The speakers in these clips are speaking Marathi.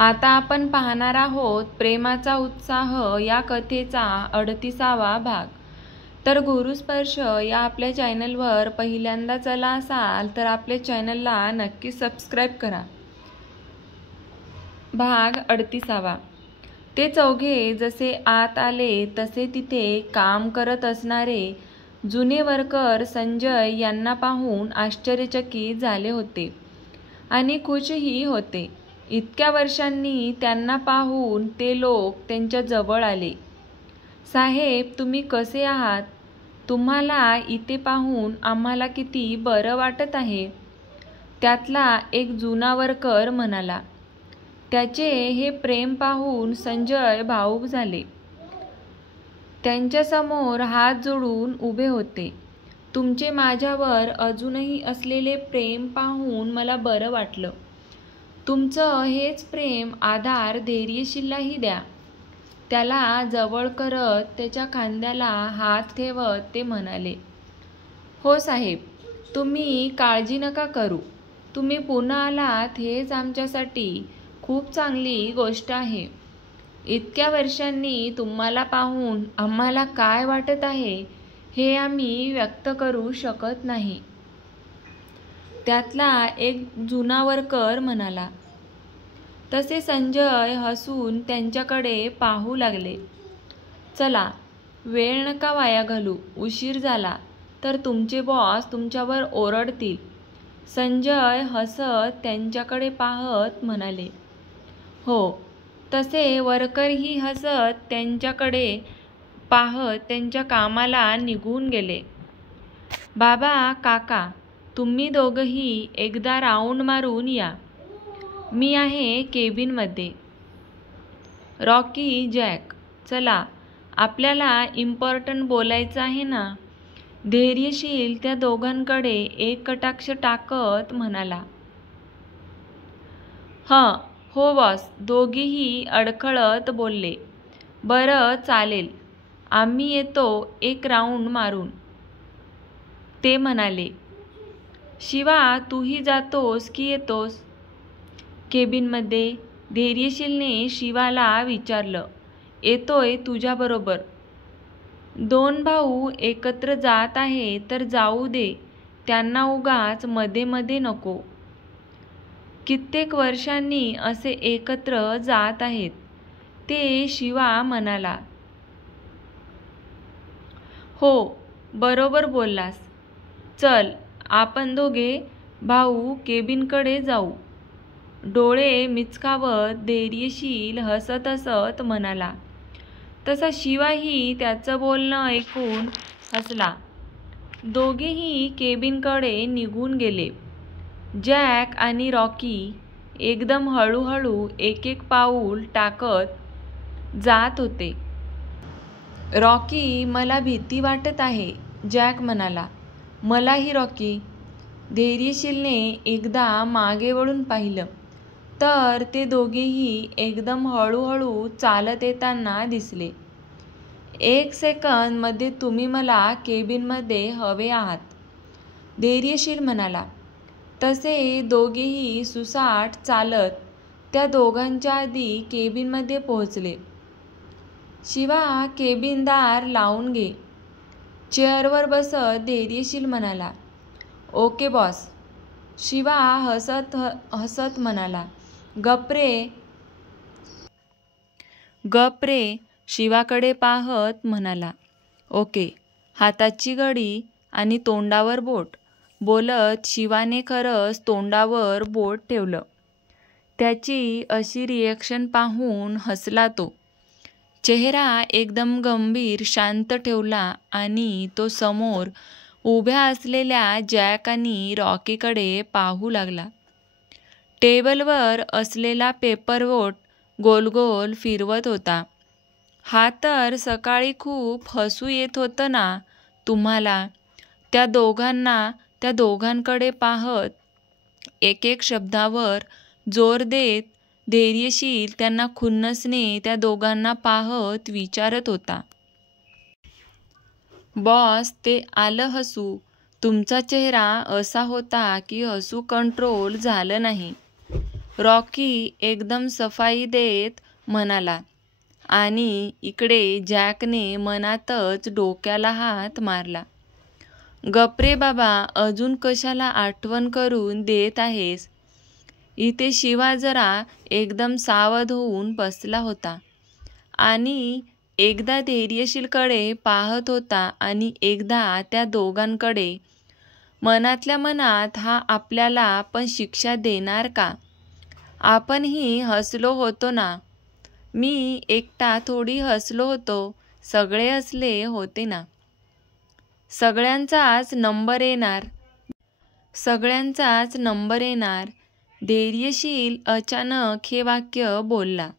आता आपण पाहणार आहोत प्रेमाचा उत्साह या कथेचा 38वा भाग। तर गुरुस्पर्श या आपल्या चॅनलवर पहिल्यांदाच आला असाल तर आपल्या चॅनलला नक्की सबस्क्राईब करा। भाग 38वा। ते चौघे जसे आत आले तसे तिथे काम करत असणारे जुने वर्कर संजय यांना पाहून आश्चर्यचकित झाले होते आणि खुशही होते। इतक्या वर्षांनी त्यांना पाहून ते लोक त्यांच्या जवळ आले। साहेब, तुम्ही कसे आहात? तुम्हाला इथे पाहून आम्हाला किती बरं वाटत आहे, त्यातला एक जुना वर्कर म्हणाला। त्याचे हे प्रेम पाहून संजय भावूक झाले। त्यांच्यासमोर हात जोडून उभे होते। तुमचे माझ्यावर अजूनही असलेले प्रेम पाहून मला बरं वाटलं। तुमचं हेच प्रेम आधार धैर्यशीललाही द्या, त्याला जवळ करत त्याच्या खांद्याला हात ठेवत ते म्हणाले। हो साहेब, तुम्ही काळजी नका करू। तुम्ही पुन्हा आलात हेच आमच्यासाठी खूप चांगली गोष्ट आहे। इतक्या वर्षांनी तुम्हाला पाहून आम्हाला काय वाटत आहे हे आम्ही व्यक्त करू शकत नाही, त्यातला एक जुना वर्कर म्हणाला। तसे संजय हसून त्यांच्याकडे पाहू लागले। चला, वेळ नका वाया घालू, उशीर झाला तर तुमचे बॉस तुमच्यावर ओरडतील। संजय हसत त्यांच्याकडे पाहत म्हणाले। हो, तसे वर्करही हसत त्यांच्याकडे पाहत त्यांच्या कामाला निघून गेले। बाबा, काका, तुम्ही दोघंही एकदा राऊंड मारून या, मी आहे केबिनमध्ये। रॉकी, जॅक, चला, आपल्याला इम्पॉर्टंट बोलायचं आहे ना? धैर्यशील त्या दोघांकडे एक कटाक्ष टाकत म्हणाला। हो बॉस, दोघेही अडखळत बोलले। बरं, चालेल, आम्ही येतो एक राऊंड मारून, ते म्हणाले। शिवा, तूही जातोस की येतोस? केबिनमध्ये धैर्यशीलने शिवाला विचारलं। येतोय तुझ्याबरोबर। दोन भाऊ एकत्र जात आहे तर जाऊ दे, त्यांना उगाच मध्ये मध्ये नको। कित्येक वर्षांनी असे एकत्र जात आहेत, ते शिवा म्हणाला। हो, बरोबर बोललास। चल, आपण दोघे भाऊ केबिनकडे जाऊ, डोळे मिचकावत धैर्यशील हसत हसत म्हणाला। तसा शिवाही त्याचं बोलणं ऐकून हसला। दोघेही केबिनकडे निघून गेले। जॅक आणि रॉकी एकदम हळूहळू एक एक पाऊल टाकत जात होते। रॉकी, मला भीती वाटत आहे, जॅक म्हणाला। मलाही रॉकी। धैर्यशीलने एकदा मागे वळून पाहिलं तर ते दोघेही एकदम हळूहळू चालत येताना दिसले। एक सेकंद मध्ये तुम्ही मला केबिनमध्ये हवे आहात, धैर्यशील म्हणाला। तसे दोघेही सुसाट चालत त्या दोघांच्या आधी केबिनमध्ये पोहोचले। शिवा, केबिन दार लावून घे, चेअरवर बसत धैर्यशील म्हणाला। ओके बॉस, शिवा हसत हसत म्हणाला। गप रे, शिवाकडे पाहत म्हणाला। ओके, हाताची घडी आणि तोंडावर बोट, बोलत शिवाने खरंच तोंडावर बोट ठेवलं। त्याची अशी रिएक्शन पाहून हसला तो। चेहरा एकदम गंभीर शांत ठेवला आणि तो समोर उभ्या असलेल्या जॅक आणि रॉकीकडे पाहू लागला। टेबलवर असलेला पेपरवोट गोल गोल फिरवत होता। हा तर सकाळी खूप हसू येत होतं ना तुम्हाला? त्या दोघांकडे पाहत एक एक शब्दावर जोर देत धैर्यशील त्यांना खुन्नसने त्या दोघांना पाहत विचारत होता। बॉस, ते आलं हसू। तुमचा चेहरा असा होता की हसू कंट्रोल झालं नाही। रॉकी एकदम सफाई देत म्हणाला आणि इकडे जॅकने मनातच डोक्याला हात मारला. गप्रे बाबा, अजून कशाला आठवण करून देत आहेस? इथे शिवा जरा एकदम सावध होऊन बसला होता आणि एकदा धैर्यशीलकडे पाहत होता आणि एकदा त्या दोघांकडे. मनातल्या मनात हा आपल्याला पण शिक्षा देणार का? आपणही हसलो होतो ना. मी एकटा थोडी हसलो होतो, सगळे हसले होते ना. सगळ्यांचाच नंबर येणार. धैर्यशील अचानक हे वाक्य बोलला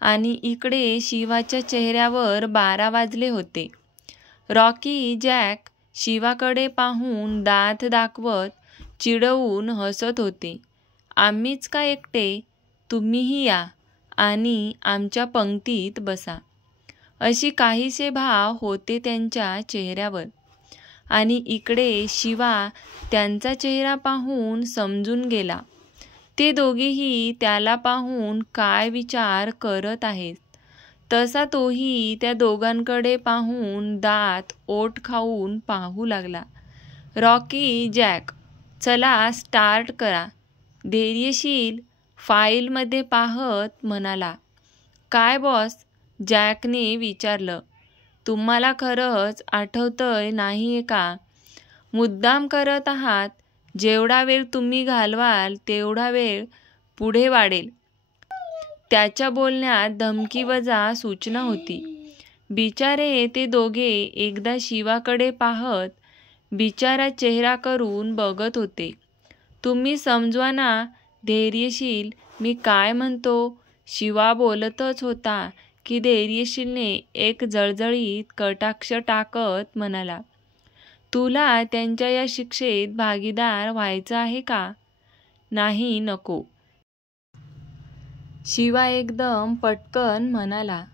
आणि इकडे शिवाच्या चेहऱ्यावर 12 वाजले होते. रॉकी, जॅक शिवाकडे पाहून दात दाखवत चिडवून हसत होते. आम्हीच का एकटे? तुम्हीही या आणि आमच्या पंक्तीत बसा. अशी काहीसे भाव होते त्यांच्या चेहऱ्यावर. आणि इकडे शिवा त्यांचा चेहरा पाहून समजून गेला. ते दोघेही त्याला पाहून काय विचार करत आहेत. तसा तोही त्या दोघांकडे पाहून दात ओठ खाऊन पाहू लागला. रॉकी, जॅक, चला स्टार्ट करा. धैर्यशील फाईलमध्ये पाहत म्हणाला. काय बॉस? जॅकने विचारलं. तुम्हाला खरंच आठवतंय नाहीये का? मुद्दाम करत आहात. जेवढा वेळ तुम्ही घालवाल तेवढा वेळ पुढे वाढेल. त्याच्या बोलण्यात धमकीवजा सूचना होती. बिचारे ते दोघे एकदा शिवाकडे पाहत बिचारा चेहरा करून बघत होते. तुम्ही समजवा ना. धैर्यशील, मी काय म्हणतो? शिवा बोलतच होता की धैर्यशीलने एक जळजळीत कटाक्ष टाकत म्हणाला. तुला त्यांच्या या शिक्षेत भागीदार व्हायचं आहे का? नाही, नको. शिवा एकदम पटकन म्हणाला.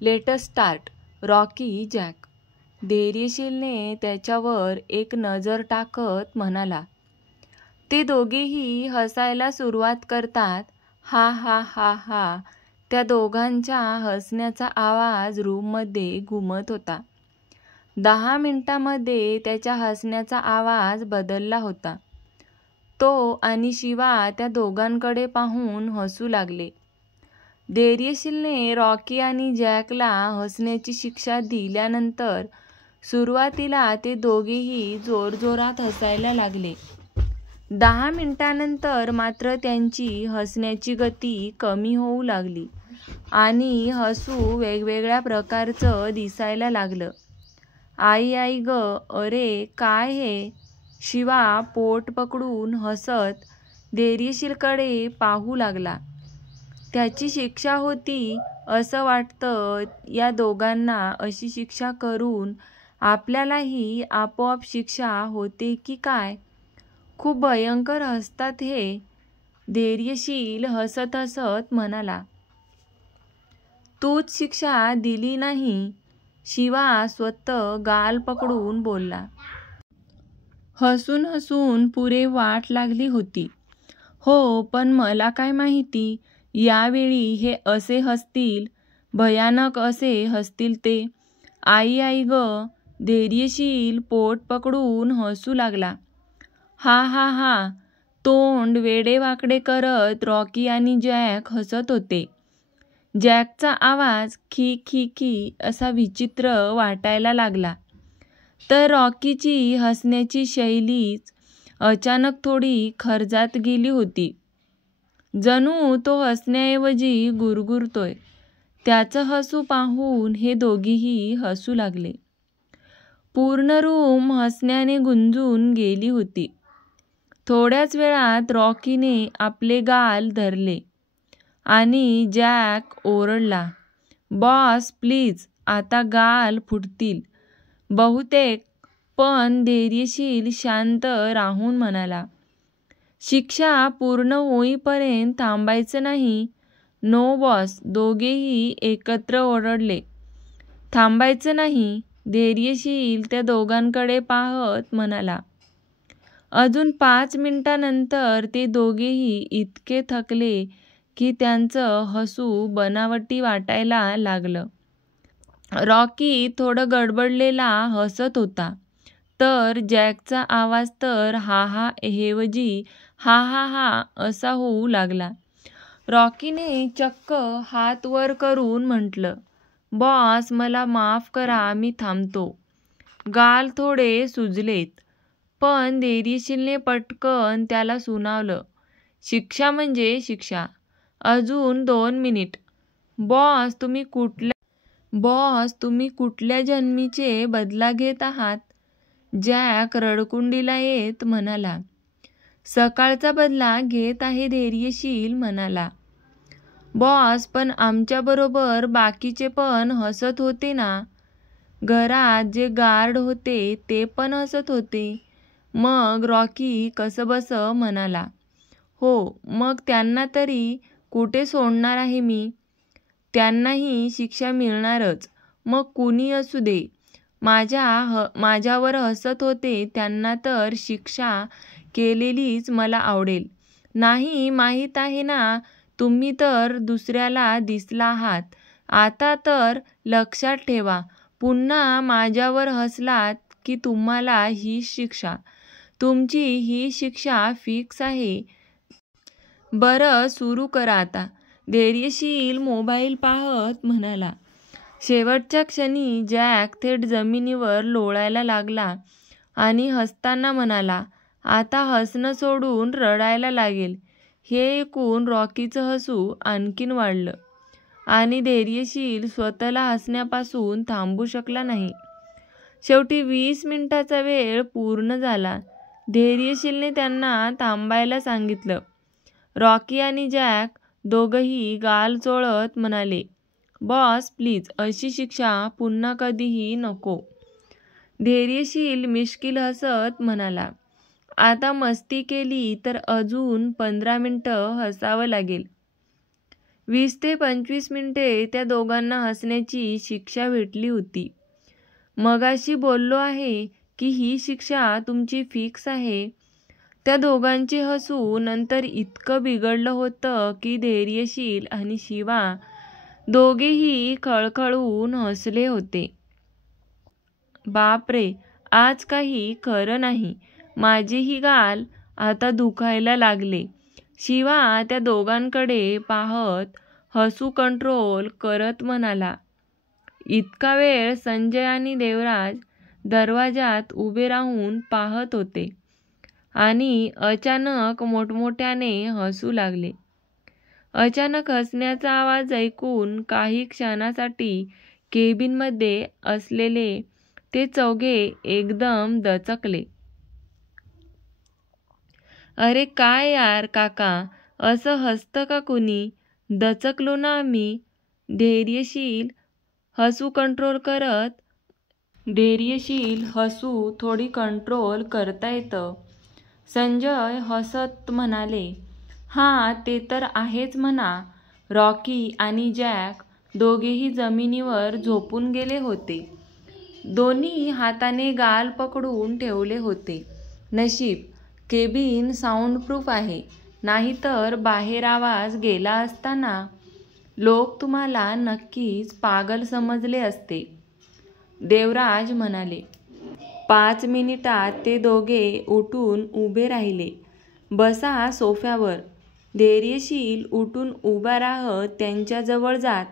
Let's start. Rocky, Jack. धैर्यशीलने त्याच्यावर एक नजर टाकत म्हणाला. ते दोघेही हसायला सुरुवात करतात. हा हा हा हा. त्या दोघांच्या हसण्याचा आवाज रूममध्ये घुमत होता. 10 मिनिटांमध्ये त्याच्या हसण्याचा आवाज बदलला होता. तो आणि शिवा त्या दोघांकडे पाहून हसू लागले. धैर्यशीलने रॉकी आणि जॅकला हसण्याची शिक्षा दिल्यानंतर सुरुवातीला ते दोघेही जोरजोरात हसायला लागले. 10 मिनिटांनंतर मात्र त्यांची हसण्याची गती कमी होऊ लागली आणि हसू वेगवेगळ्या प्रकारचं दिसायला लागलं. आई आई ग, अरे काय हे? शिवा पोट पकडून हसत धैर्यशीलकडे पाहू लागला. त्याची शिक्षा होती असं वाटतं. या दोघांना अशी शिक्षा करून आपल्यालाही आपोआप शिक्षा होते की काय? खूप भयंकर हसतात हे. धैर्यशील हसत हसत म्हणाला. तूच शिक्षा दिली नाही. शिवा स्वतः गाल पकडून बोलला. हसून हसून पुरे वाट लागली होती. हो, पण मला काय माहिती यावेळी हे असे हसतील, भयानक असे हसतील ते. आई आई ग. धैर्यशील पोट पकडून हसू लागला. हा हा हा. तोंड वेडेवाकडे करत रॉकी आणि जॅक हसत होते. जॅकचा आवाज खी खी खी असा विचित्र वाटायला लागला. तर रॉकीची हसण्याची शैलीच अचानक थोडी खर्जात गेली होती. जणू तो हसण्याऐवजी गुरगुरतोय. त्याचं हसू पाहून हे दोघेही हसू लागले. पूर्ण रूम हसण्याने गुंजून गेली होती. थोड्याच वेळात रॉकीने आपले गाल धरले आणि जॅक ओरडला. बॉस प्लीज, आता गाल फुटतील बहुतेक. पण धैर्यशील शांत राहून म्हणाला. शिक्षा पूर्ण होईपर्यंत थांबायचं नाही. No boss. दोघेही एकत्र ओरडले. थांबायचं नाही. धैर्यशील त्या दोघांकडे पाहत म्हणाला. अजून 5 मिनिटांनंतर ते दोघेही इतके थकले की त्यांचं हसू बनावटी वाटायला लागलं. रॉकी थोडं गडबडलेला हसत होता, तर जॅकचा आवाज तर हा हा ऐवजी हा हा हा असा होऊ लागला. रॉकीने चक्क हात वर करून म्हटलं, "बॉस, मला माफ करा, मी थांबतो." गाल थोडे सुजलेत, पण धैर्यशीलने पटकन त्याला सुनावलं, "शिक्षा म्हणजे शिक्षा. अजून 2 मिनिट." बॉस, तुम्ही कुठल्या जन्मीचे बदला घेत आहात?" जॅक रडकुंडीला येत म्हणाला. "सकाळचा बदला घेत आहे," धैर्यशील म्हणाला. "बॉस, पण आमच्याबरोबर बाकीचे पण हसत होते ना?" "घरात जे गार्ड होते ते पण हसत होते." मग रॉकी कसंबस म्हणाला. "हो, मग त्यांना तरी कुठे सोडणार आहे मी? त्यांनाही शिक्षा मिळणारच, मग कुणी असू दे. माझ्यावर हसत होते त्यांना तर शिक्षा केलेलीच मला आवडेल." "नाही, माहीत आहे ना, तुम्ही तर दुसऱ्याला दिसला आहात. आता तर लक्षात ठेवा, पुन्हा माझ्यावर हसलात की तुम्हाला ही शिक्षा. तुमची ही शिक्षा फिक्स आहे." "बरं, सुरू करा आता," धैर्यशील मोबाईल पाहत म्हणाला. शेवटच्या क्षणी जॅक थेट जमिनीवर लोळायला लागला आणि हसताना म्हणाला, "आता हसणं सोडून रडायला लागेल." हे ऐकून रॉकीचं हसू आणखीन वाढलं आणि धैर्यशील स्वतःला हसण्यापासून थांबवू शकला नाही. शेवटी 20 मिनिटांचा वेळ पूर्ण झाला. धैर्यशीलने त्यांना थांबायला सांगितलं. रॉकी आणि जॅक दोघंही गाल चोळत म्हणाले, "बॉस, प्लीज, अशी शिक्षा पुन्हा कधीही नको." धैर्यशील मिश्किल हसत म्हणाला, "आता मस्ती केली तर अजून 15 मिनिटं हसावं लागेल." 20 ते 25 मिनिटे त्या दोघांना हसण्याची शिक्षा भेटली होती. "मगाशी बोललो आहे की ही शिक्षा तुमची फिक्स आहे." त्या दोघांचे हसू नंतर इतकं बिघडलं होतं की धैर्यशील आणि शिवा दोघेही खळखळून हसले होते. "बापरे, आज काही खरं नाही. माझेही गाल आता दुखायला लागले." शिवा त्या दोघांकडे पाहत हसू कंट्रोल करत म्हणाला. इतका वेळ संजय आणि देवराज दरवाजात उभे राहून पाहत होते आणि अचानक मोठमोठ्याने हसू लागले. अचानक हसण्याचा आवाज ऐकून काही क्षणासाठी केबिनमध्ये असलेले ते चौघे एकदम दचकले. "अरे काय यार काका, असं हसतं का कुणी?" "दचकलो ना आम्ही." धैर्यशील हसू थोडी कंट्रोल करता येतं. संजय हसत म्हणाले, "हां, ते तर आहेच म्हणा." रॉकी आणि जॅक दोघेही जमिनीवर झोपून गेले होते. दोन्ही हाताने गाल पकडून ठेवले होते. नशीब केबिन साऊंडप्रूफ आहे, नाहीतर बाहेर आवाज गेला असता ना. लोक तुम्हाला नक्कीच पागल समजले असते." देवराज म्हणाले. 5 मिनिटात ते दोघे उठून उभे राहिले. "बसा सोफ्यावर." धैर्यशील उठून उभा राहत त्यांच्याजवळ जात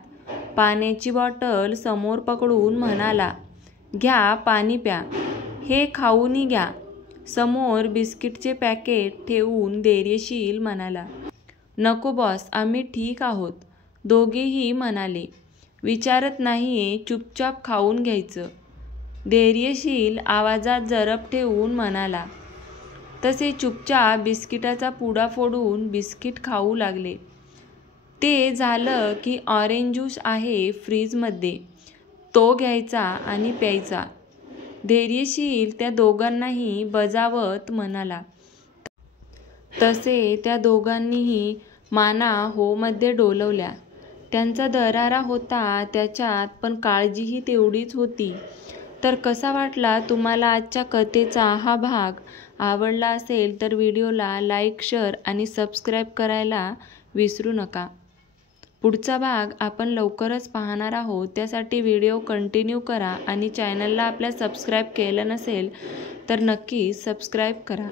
पाण्याची बॉटल समोर पकडून म्हणाला, "घ्या, पाणी प्या. हे खाऊनही घ्या." समोर बिस्किटचे पॅकेट ठेवून धैर्यशील म्हणाला, "नको बॉस, आम्ही ठीक आहोत." दोघेही म्हणाले, "विचारत नाहीये, चुपचाप खाऊन घ्यायचं." धैर्यशील आवाजात जरब ठेवून म्हणाला. तसे चुपचाप बिस्किटाचा पुडा फोडून बिस्किट खाऊ लागले. ते झालं की ऑरेंज ज्यूस आहे फ्रीजमध्ये, तो घ्यायचा आणि प्यायचा. धैर्यशील त्या दोघांनाही बजावत म्हणाला. तसे त्या दोघांनीही माना होमध्ये डोलवल्या. त्यांचा दरारा होता त्याच्यात, पण काळजीही तेवढीच होती. तर कसा वाटला तुम्हाला आजच्या कथेचा हा भाग? आवडला असेल तर व्हिडिओला लाईक, शेअर आणि सबस्क्राईब करायला विसरू नका. पुढचा भाग आपण लवकरच पाहणार आहोत. त्यासाठी व्हिडिओ कंटिन्यू करा आणि चॅनलला आपल्या सबस्क्राईब केलं नसेल तर नक्की सबस्क्राईब करा.